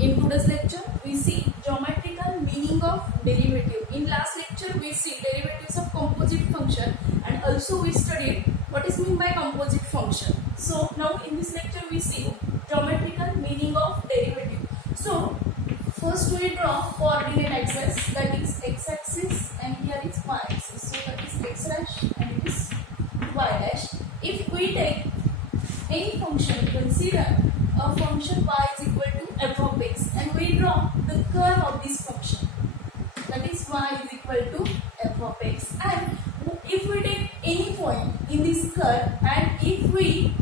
In today's lecture, we see geometrical meaning of derivative. In last lecture, we see derivatives of composite function, and also we studied what is meant by composite function. So now in this lecture, we see geometrical meaning of derivative. So first we draw coordinate axis, that is x-axis, and here is y-axis. So that is x dash and it is y dash. If we take any function, consider a function y is equal to f of x, and we draw the curve of this function, that is y is equal to f of x. And if we take any point in this curve and if we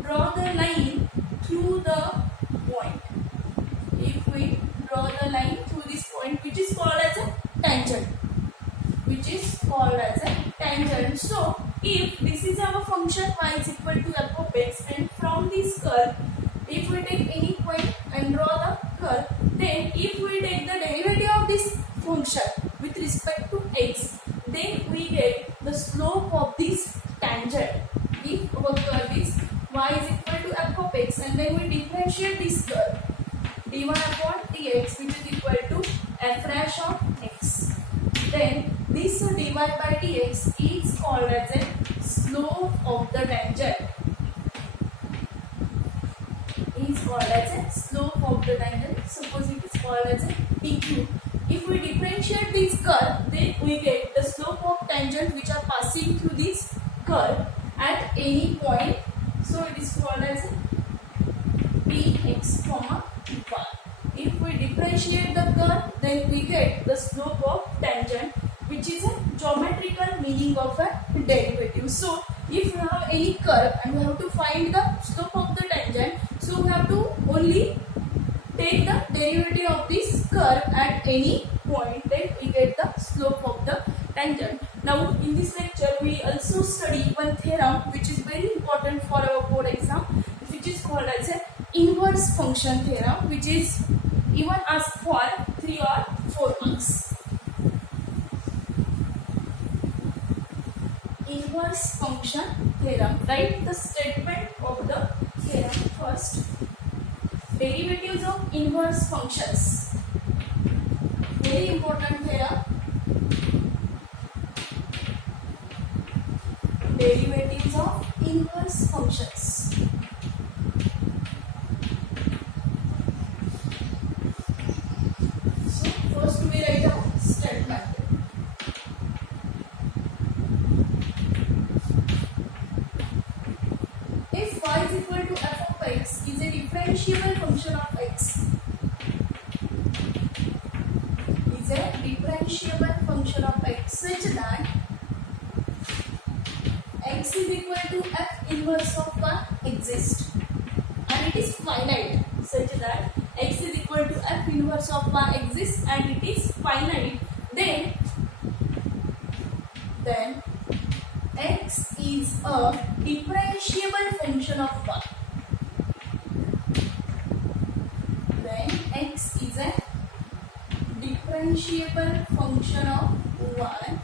draw the line through the point, if we draw the line through this point, which is called as a tangent, so if this is our function y is equal to f of x, and from this curve if we take any point and draw the curve, then if we take the derivative of this function with respect to x, then we get the slope of this tangent. If our curve is y is equal to f of x, and then we differentiate this curve dy upon dx, which is equal to f dash of x, then this dy by dx is called as a slope of the tangent. Suppose it is called as a PQ. If we differentiate this curve, then we get the slope of tangent which are passing through this curve at any point. So it is called as a Px, y. If we differentiate the curve, then we get the slope of tangent, which is a geometrical meaning of a derivative. So if you have any curve and we have to find the slope of the tangent, so we have to only take the derivative of this curve at any point, then we get the slope of the tangent. Now in this lecture we also study one theorem which is very important for our board exam, which is called as an inverse function theorem, which is even asked for 3 or 4 marks. Inverse function theorem. Write the statement of the theorem first. Derivatives of inverse functions. Very important theorem. Derivatives of inverse functions. So first we write a statement. If y is equal to f of x is a differentiable function of x, such that x is equal to f inverse of y exists, and it is finite, such that x is equal to f inverse of y exists and it is finite, then x is a differentiable function of y. When x is a differentiable function of y,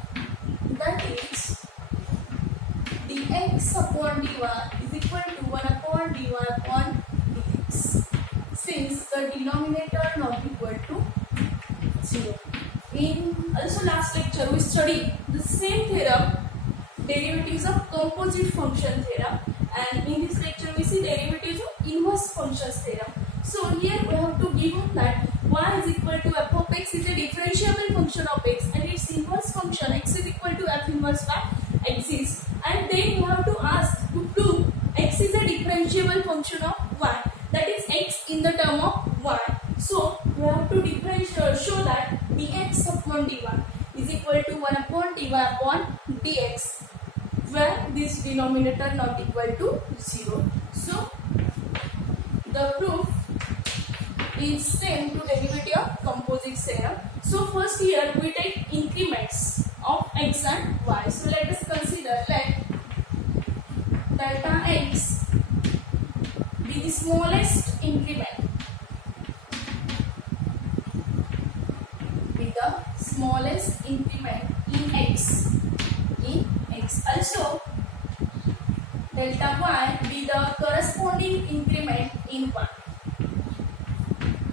that is dx upon dy is equal to 1 upon dy upon dx, since the denominator not equal to 0. In also last lecture we studied the same theorem, derivatives of composite function theorem, and in this lecture we see derivatives of inverse functions theorem. So here we have to give that y is equal to f of x is a differentiable function of x, and its inverse function x is equal to f inverse y exists, and then we have to ask to prove x is a differentiable function of y, that is x in the term of y. So we have to differentiate, show that dx upon dy is equal to 1 upon dy upon dx, where this denominator not equal to 0. So the proof is same to derivative of composite theorem. So first here we take increments of x and y. So let us consider let delta x be the smallest increment, in x. Also delta y be the corresponding increment in y.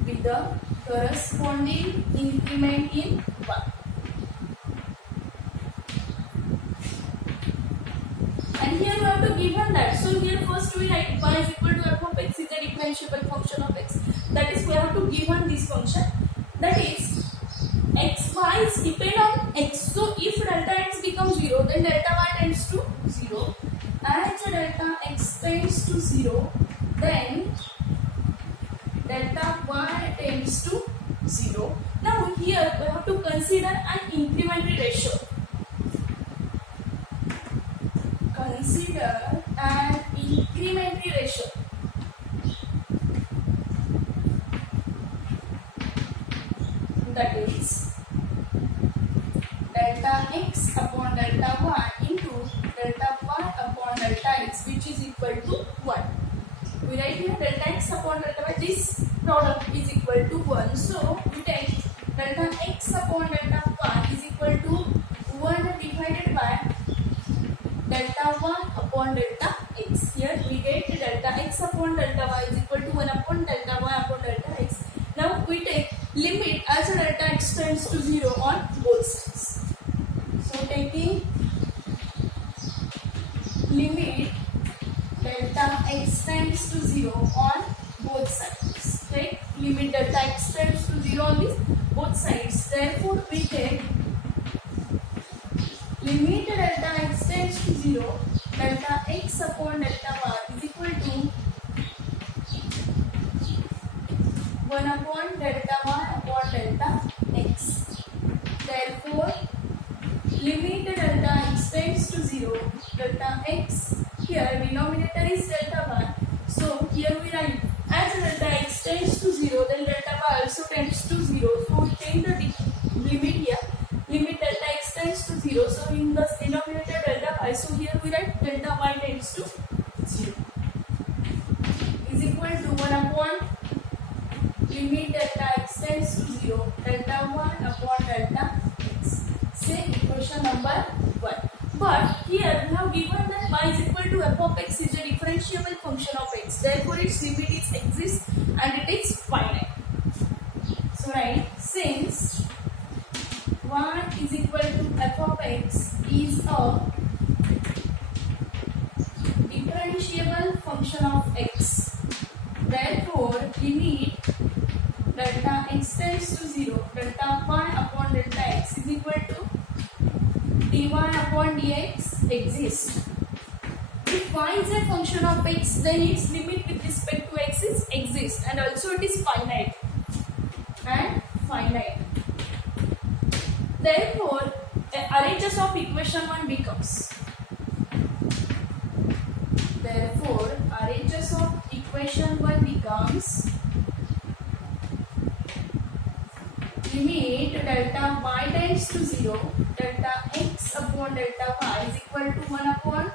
with the corresponding increment in y. And here we have to given that. So here first we write y is equal to f of x is a differentiable function of x. That is we have to given this function. That is x, y is depend on x. So if delta x becomes 0, then delta y tends to 0. As delta x tends to 0, then delta y tends to 0. Now here we have to consider an incrementary ratio. Consider an incrementary ratio. That is delta x upon delta y into delta y upon delta x, which is equal to 1. We write here delta x upon delta y, this product is equal to 1. So we take delta x upon delta y is equal to 1 divided by delta y upon delta x. Here we get delta x upon delta y is equal to 1 upon delta y upon delta x. Now we take limit as delta x tends to 0 on both sides. So taking limit delta x tends to 0 on both sides. Take limit delta x tends to 0 on these both sides. Therefore we take limit delta x tends to 0, delta x upon delta y is equal to 1 upon delta y upon delta x. Therefore, limit delta x tends to 0, delta x, here denominator is delta y. So, here we write as delta x tends to 0, then delta y also tends to 0. So, we take the limit here. Limit delta x tends to 0, so in the denominator delta y, so here we write delta y tends to 0 is equal to 1 upon limit delta x tends to 0, delta y upon delta x. Say equation number 1. But here we have given that y is equal to f of x is a differentiable function of x. Therefore its limit is exists and it is finite. So right, since y is equal to f of x is a differentiable function of x. Therefore, limit delta x tends to 0, delta y upon delta x is equal to dy upon dx exists. If y is a function of x, then its limit with respect to x is exists and also it is finite. Therefore, RHS of equation 1 becomes. Therefore, RHS of equation 1 becomes limit delta y tends to 0, delta x upon delta y is equal to 1 upon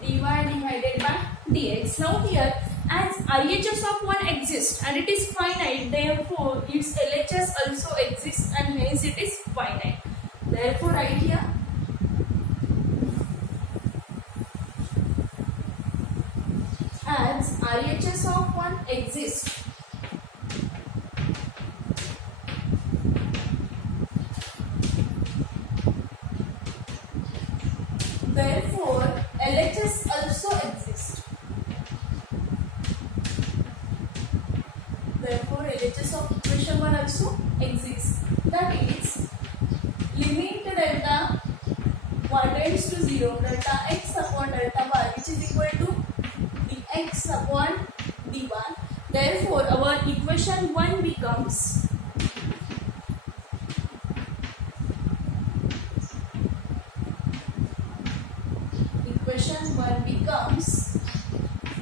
dy divided by dx. Now here, as RHS of 1 exists and it is finite, therefore its LHS also exists and hence it is finite. Therefore right here, as RHS of 1 exists, therefore LHS also exists. Therefore LHS of equation 1 also exists. That is limit delta y tends to 0, delta x upon delta y, which is equal to dx upon dy. Therefore our equation 1 becomes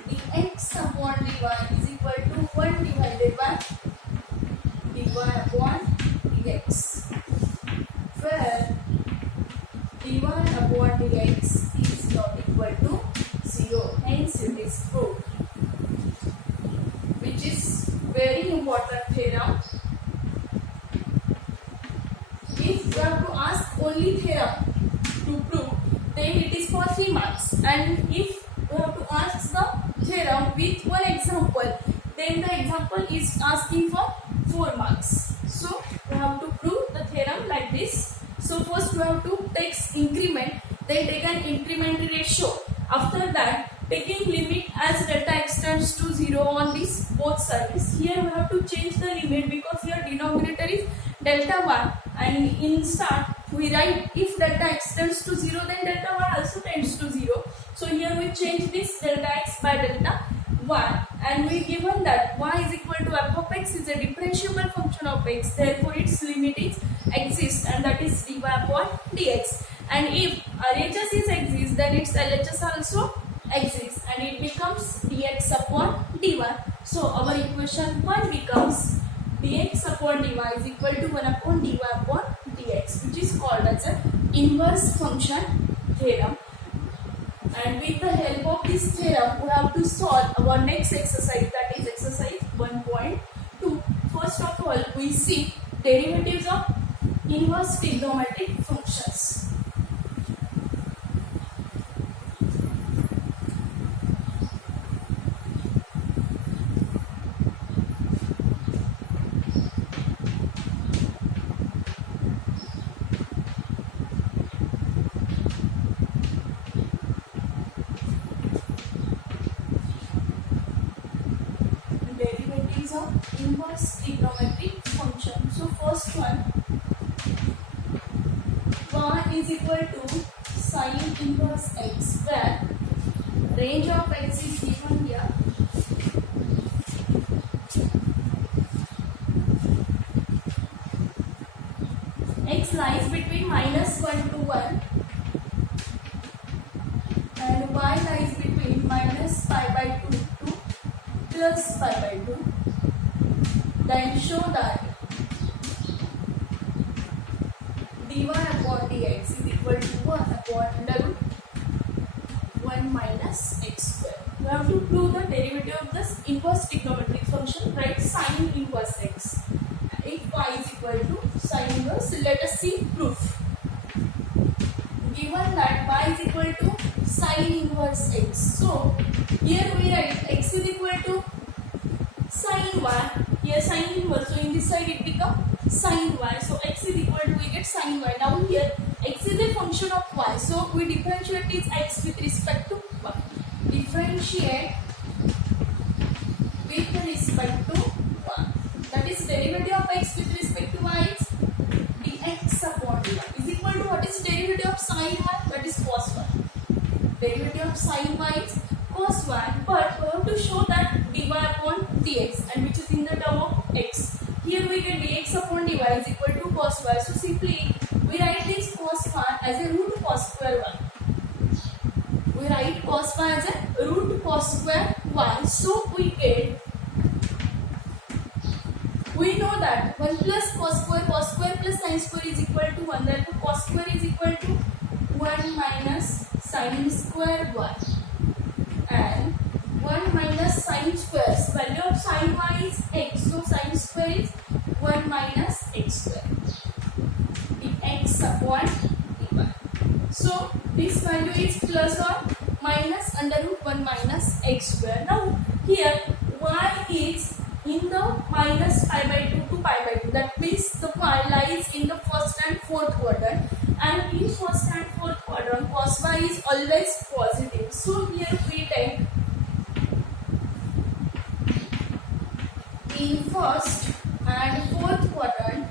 dx upon dy is equal to 1 divided by dy upon dx, where dy upon dx is not equal to 0, hence it is proved, which is very important theorem. If you have to ask only theorem to prove, then it is for 3 marks, and if you have to ask the theorem with one example, then the example is asking for 4 marks. So we have to prove the theorem like this. So first we have to take increment, then take an incrementary ratio. After that, taking limit as delta x tends to 0 on this both sides. Here we have to change the limit because here denominator is delta y, and in start we write if delta x tends to 0 then delta y also tends to 0. So here we change this delta x by delta y, and we given that y is equal to f of x is a differentiable function of x, therefore its limit is exists, and that is dy upon dx. And if RHS is exists, then its LHS also exists, and it becomes dx upon dy. So our equation 1 becomes dx upon dy is equal to 1 upon dy upon dx, which is called as an inverse function theorem. And with the help of this theorem, we have to solve our next exercise, that is exercise 1.2. First of all, we see derivatives of inverse trigonometric functions. Derivatives of inverse trigonometric function. So first one, y is equal to sine inverse x, where range of x is given here. X lies between -1 to 1 and y lies between -pi/2 to +pi/2. Then show that dy upon dx is equal to 1 upon under root 1 minus x square. We have to prove the derivative of this inverse trigonometric function, write sine inverse x. If y is equal to sine inverse, let us see proof. Given that y is equal to sine inverse x, so here we write x is equal to sine y, here sine inverse, so in this side it becomes sine y, so x is equal to, we get sine y. Now here x is a function of y, so we differentiate this x with respect to y. Differentiate with respect to y, that is derivative of x with respect to y is dx upon dy is equal to, what is derivative of sine y, that is cos y. Derivative of sine y is cos y, but we have to show that dy upon dx, and which is in the term of x. Here we get dx upon dy is equal to cos y, so simply we write this cos y as a root cos square y. We write cos y as a root cos square y, so we get, we know that 1 plus cos square plus sine square is equal to 1, therefore cos square is equal to 1 minus sine square y, and 1 minus sine square, value of sine y is x, so sine square is 1 minus x square, dx upon dy. So this value is plus or minus under root 1 minus x square. Now here y is in the -pi/2 to pi/2, that means the y lies in the first and fourth quadrant, and in first and fourth quadrant cos y is always positive. So here we take in first and fourth quadrant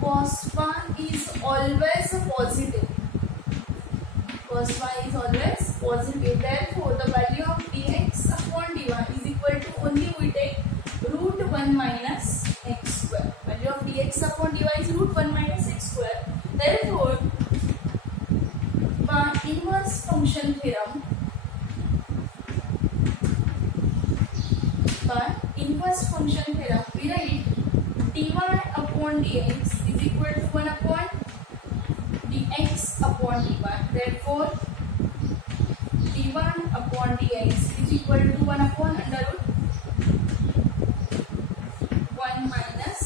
cos y is always positive. Cos y is always positive. Therefore, the value of dx upon dy is equal to, only we take root 1 minus x square. Value of dx upon dy is root 1 minus x square. Therefore, by inverse function theorem, we write dy upon dx is equal to 1 upon dx upon dy. Therefore, dy upon dx is equal to 1 upon under root 1 minus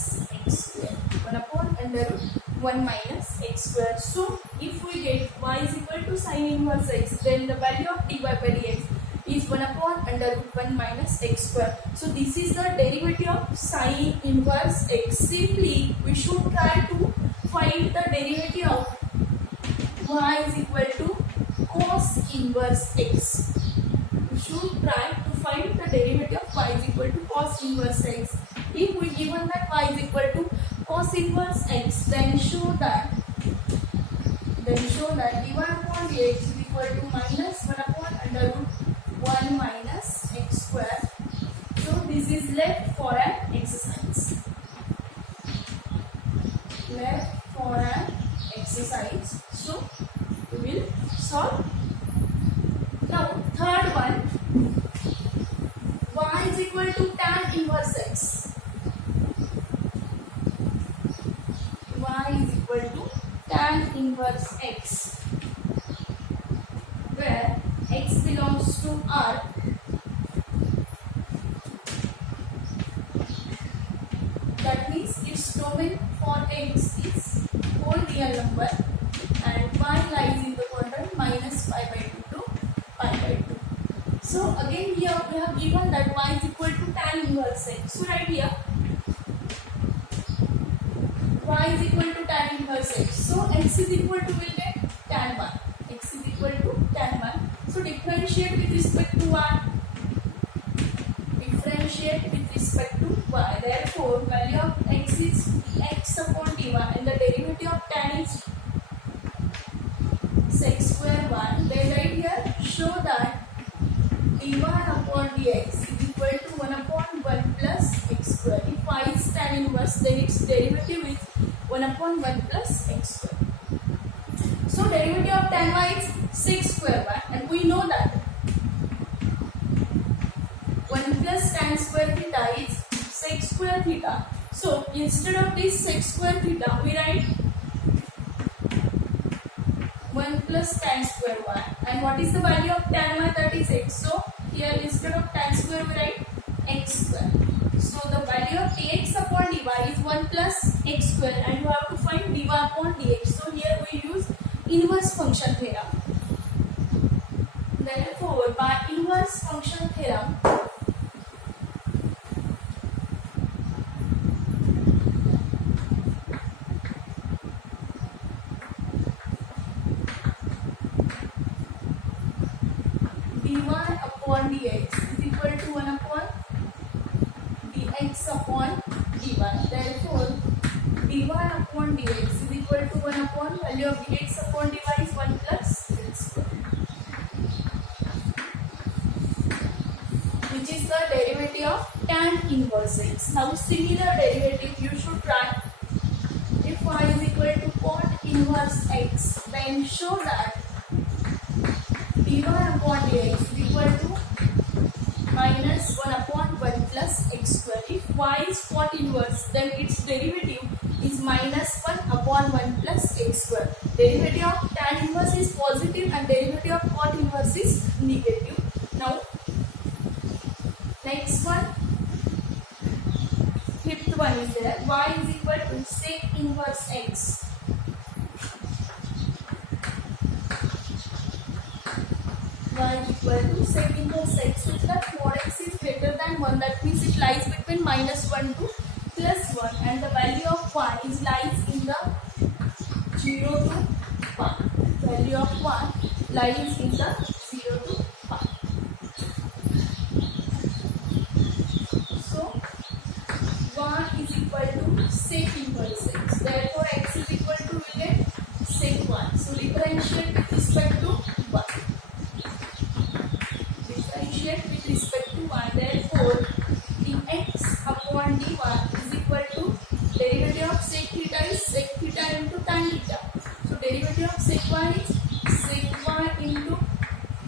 x square. 1 upon under root 1 minus x square. So, if we get y is equal to sine inverse x, then the value of dy by dx is 1 upon under root 1 minus x square. So this is the derivative of sine inverse x. Simply we should try to find the derivative of y is equal to cos inverse x. We should try to find the derivative of y is equal to cos inverse x. If we given that y is equal to cos inverse x, then show that d1 upon dx is equal to minus 1 upon under root 1 minus x square. So this is left for an exercise. Left for an exercise. So we will solve. Now third one, y is equal to tan inverse x. Y is equal to tan inverse x, where x belongs to R. That means its domain for x is whole real number and y lies in the quadrant minus pi by 2 to pi by 2. So again here we have given that y is equal to tan inverse x. So right here y is equal to tan inverse x. So x is equal to will get tan 1. X is equal to tan 1. So differentiate with respect to y. Differentiate with respect to y. Therefore value of x is x upon dy and the derivative of tan is sec square 1. Then right here show that dy upon dx is equal to 1 upon 1 plus x square. If y is tan inverse, then its derivative is 1 upon 1 plus x square. So derivative of tan y is sec square y, and we know that 1 plus tan square theta is sec square theta. So instead of this sec square theta, we write 1 plus tan square y. And what is the value of tan y? That is x. So here instead of tan square, we write x square. So the value of dx upon dy is 1 plus x square, and you have to find dy upon dx. So here we use inverse function theorem. Therefore, by inverse function theorem, dy upon dx is equal to 1 upon dx upon dy. Therefore, dy upon dx is equal to 1 upon value of dx upon dy is 1 plus x square, which is the derivative of tan inverse x. Now similar derivative you should try. If y is equal to cot inverse x, then show that dy upon dx is equal to minus 1 upon 1 plus x square. If y is cot inverse, then its derivative is minus 1 upon 1 plus x square. Derivative of tan inverse is positive and derivative of cot inverse is negative. Now next one, fifth one is there. Y is equal to sec inverse x. Y is equal to sec inverse x. Such that mod x is greater than 1. That means it lies between minus 1 to plus 1, and the value of y is lies in the 0 to 1. Value of y lies in the 0 to 1. So y is equal to sec inverse x. Therefore x is equal to will get sec 1. So differentiate with respect to y. Differentiate with respect to y. Therefore dx upon dy is equal to derivative of sec theta is sec theta into tan theta. So derivative of sec y is sec y into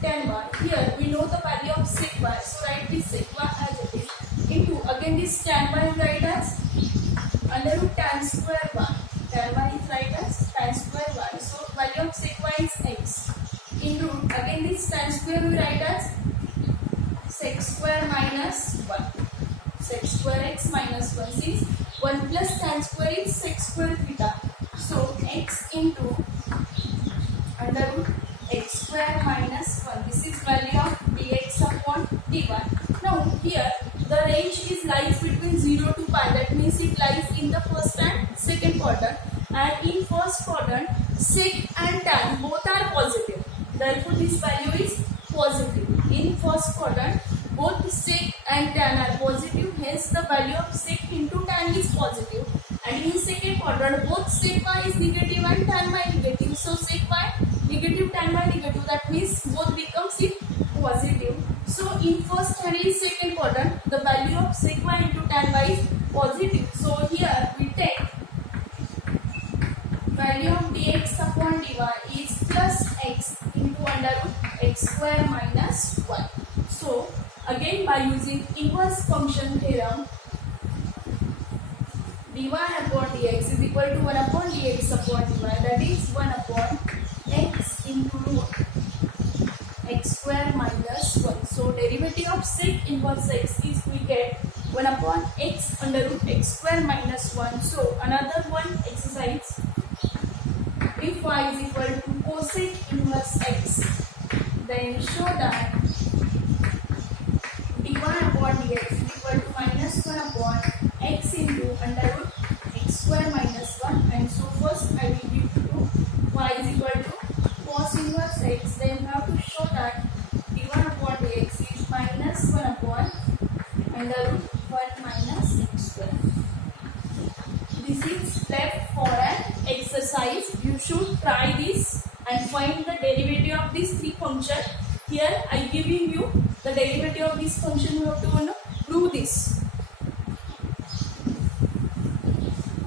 tan y. Here we know the value of sec y, so write this sec y as it is into again this tan y is write as under root tan square y. Tan y is write as tan square y. So value of sec y is x into again this tan square we write as sec square minus 1. Sec square x minus 1. Since 1 plus tan square is sec square theta. So x into under root x square minus 1. This is value of dx of dy. Now here the range is lies between 0 to pi. That means it lies in the first and second quadrant. And in first quadrant, sec and tan both are positive. Therefore, this value is positive. In first quadrant, both sec and tan are positive. Hence, the value of sec into tan is positive. And in second quadrant, both sec y is negative and tan y negative. So, sec y negative, tan y negative. That means both becomes it positive. So, in first and in second quadrant, the value of sec y into tan y is positive. So, here we take value of dx upon dy is plus x into under root x square minus 1. So, again by using inverse function theorem, dy upon dx is equal to 1 upon dx upon dy, that is 1 upon x into root x square minus 1. So, derivative of sec inverse x is we get 1 upon x under root x square minus 1. So, another one exercise. If y is equal to cosec inverse x, then show that dy upon dx is equal to minus 1 upon x into under root x square minus 1. And so first I will give to y is equal to cos inverse x, then we have to show that dy upon dx is minus 1 upon under root 1 minus x square. This is left for an exercise. You should try this and find the derivative of these three functions. Here I am giving you the derivative of this function. You have to prove this.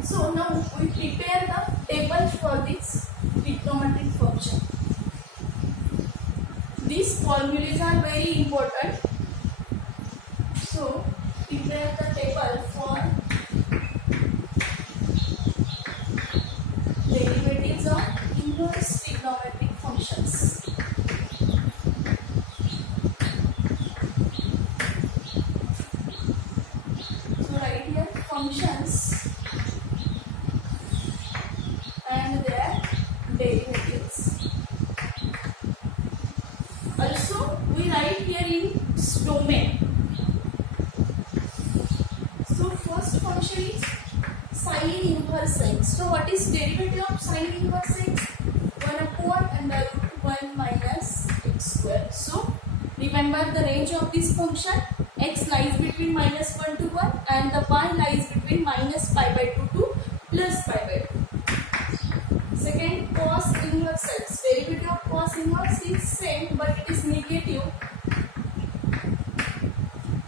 So now we prepare the table for this trigonometric function. These formulas are very important. So prepare the table for derivatives of inverse trigonometric functions. So right here functions and their derivatives. Also we write here in domain. So first function is sin inverse x. So what is derivative of sin inverse x? 1 upon under root 1 minus x square. So remember the range of this function. X lies between minus 1 to 1 and the y lies between minus pi by 2 to plus pi by 2. Second, cos inverse x. Derivative of cos inverse is same but it is negative.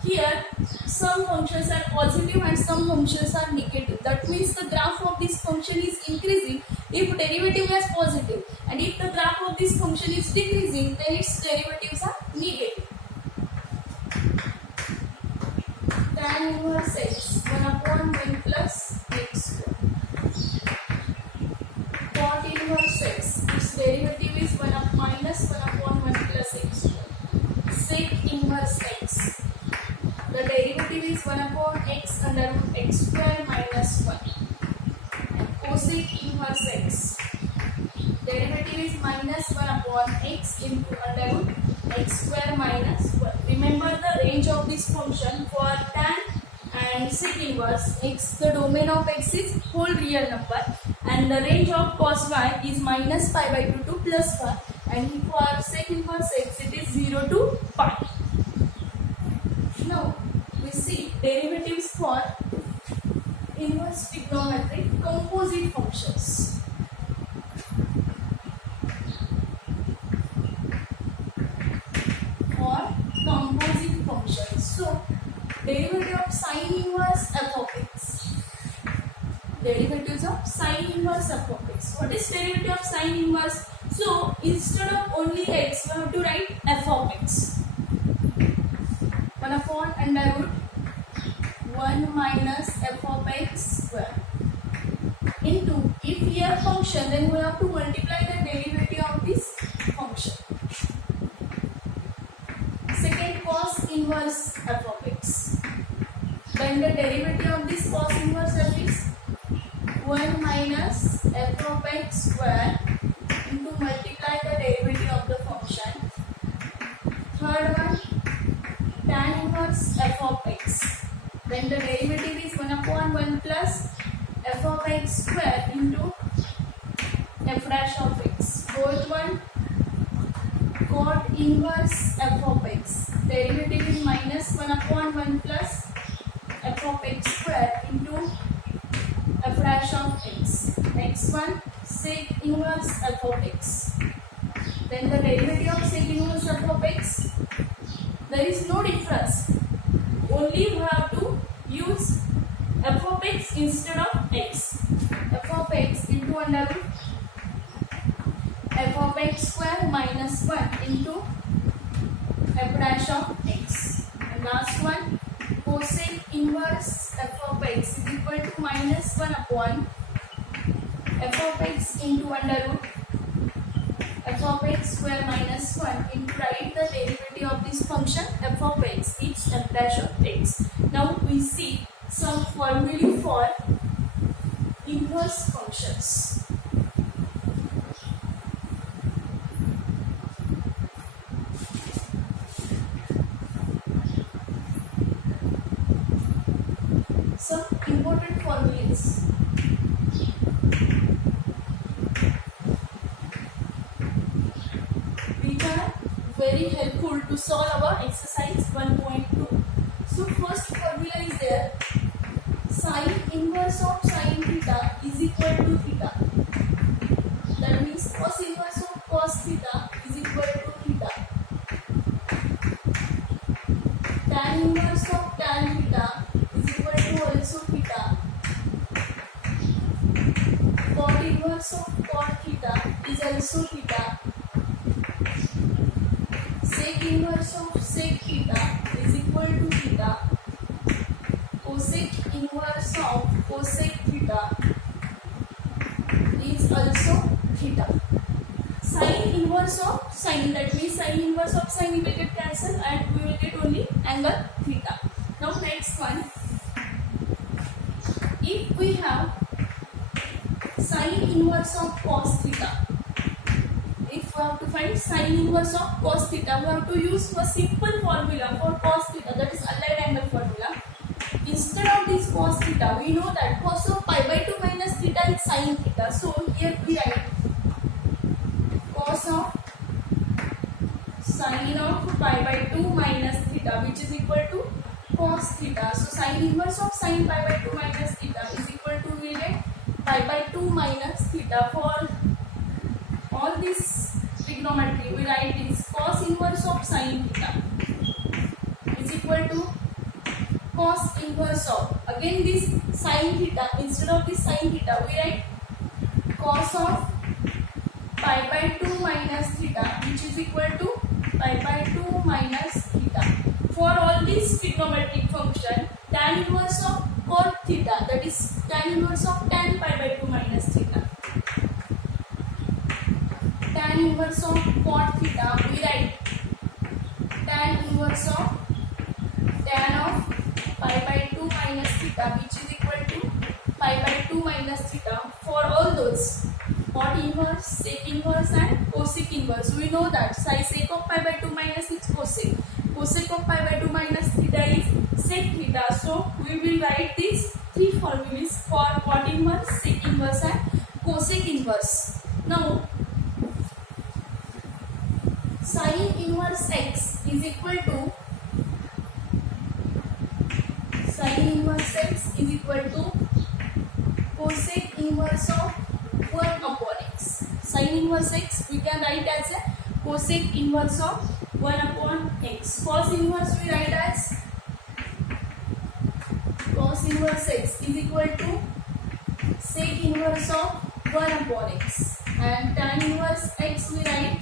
Here some functions are positive and some functions are negative. That means the graph of this function is increasing if derivative is positive, and if the graph of this function is decreasing, then its derivatives are negative. Tan inverse x 1 upon 1 plus x square. Cot inverse x, its derivative is 1 up minus 1 upon 1 plus x square. Sec inverse x, the derivative is 1 upon x under root x square minus 1. And cosec inverse x, derivative is minus 1 upon x into under root x square minus 1. Remember the range of this function for tan and sec inverse x, the domain of x is whole real number and the range of cos y is minus pi by 2 to plus pi, and for sec inverse x it is 0 to pi. Now we see derivatives for inverse trigonometric composite functions. For composite functions, so derivative of sin inverse f of x. Derivatives of sin inverse f of x. What is derivative of sin inverse? So instead of only x, we have to write f of x. 1 upon under root 1 minus f of x square into, if here function, then we have to multiply the derivative of this function. Second, cos inverse f of x. Then the derivative of this cos inverse f is 1 minus f of x square into multiply the derivative of the function. Third one, tan inverse f of x. Then the derivative is 1 upon 1 plus f of x square into f dash of x. Fourth one, cot inverse f of x. Derivative is minus 1 upon 1 plus f of x square into f dash of x. Next one, sec inverse f of x. Then the derivative of sec inverse f of x, there is no difference. Only we have to use f of x instead of x. F of x into under root f of x square minus 1 into f dash of x. And last one, cosec inverse f of x is equal to minus 1 upon f of x into under root f of x square minus 1 into write the derivative of this function f of x, it's f dash of x. Now we see some formulae for inverse functions. Some important formulas. Which are very helpful to solve our exercise 1.2. So first formula is there. Sine inverse of sine theta is equal to theta. That means cos inverse of cos theta is equal to theta. Tan inverse of tan theta is equal to also theta. Cot inverse of cot theta is also theta. Sec inverse of sec theta is equal to theta. Cosec inverse of cosec theta is also theta. Sine inverse of sine, that means sine inverse of sine will get cancelled and we will get only angle theta. Now next one, if we have sine inverse of cos theta, if we have to find sine inverse of cos theta, we have to use a simple formula for cos theta, that is allied angle formula. Instead of this cos theta, we know that cos of pi by 2 minus theta is sin theta. So here we write cos of sin of pi by 2 minus theta, which is equal to cos theta. So sin inverse of sin pi by 2 minus theta is equal to, we get pi by 2 minus theta. For all this trigonometry, we write this cos inverse of sin theta is equal to cos inverse of, again this sin theta, instead of this sin theta we write cos of pi by 2 minus theta, which is equal to pi by 2 minus theta. For all these trigonometric function, tan inverse of cot theta, that is tan inverse of tan pi by 2 minus theta. Tan inverse of cot theta, we write tan inverse of tan of pi by 2 minus theta, which is equal to pi by 2 minus theta. For all those cot inverse, sec inverse and cosec inverse, we know that sec of pi by 2 minus is cosec. Cosec of pi by 2 minus theta is sec theta. So we will write these three formulas for cot inverse, sec inverse and cosec inverse. Now sin inverse x is equal to cosec inverse of 1 upon x. Sin inverse x we can write as a cosec inverse of 1 upon x. Cos inverse we write as cos inverse x is equal to sec inverse of 1 upon x. And tan inverse x we write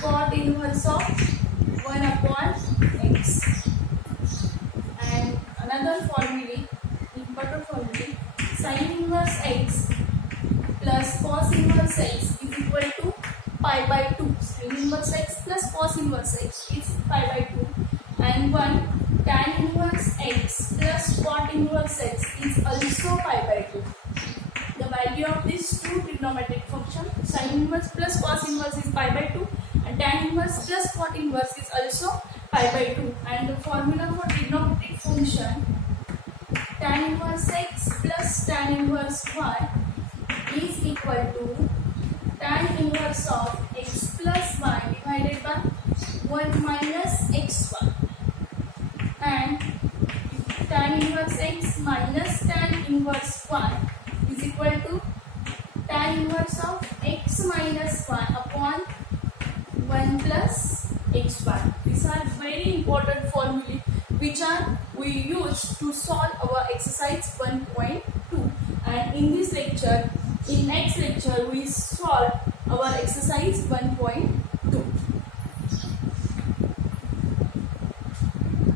cot inverse of 1 upon x. And another formula, important formula, sin inverse x plus cos inverse x is equal to pi by 2. Sin inverse x plus cos inverse x is pi by 2. And one tan inverse x plus cot inverse x is also pi by 2. The value of these two trigonometric functions, sin inverse plus cos inverse is pi by 2 and tan inverse plus cot inverse is also pi by 2. And the formula for trigonometric function tan inverse x plus tan inverse y is equal to tan inverse of x plus y divided by 1 minus xy, and tan inverse x minus tan inverse y is equal to tan inverse of x minus y upon 1 plus xy. These are very important formulae which are we use to solve our exercise 1.2. And in this lecture, in next lecture, we solve our exercise 1.3.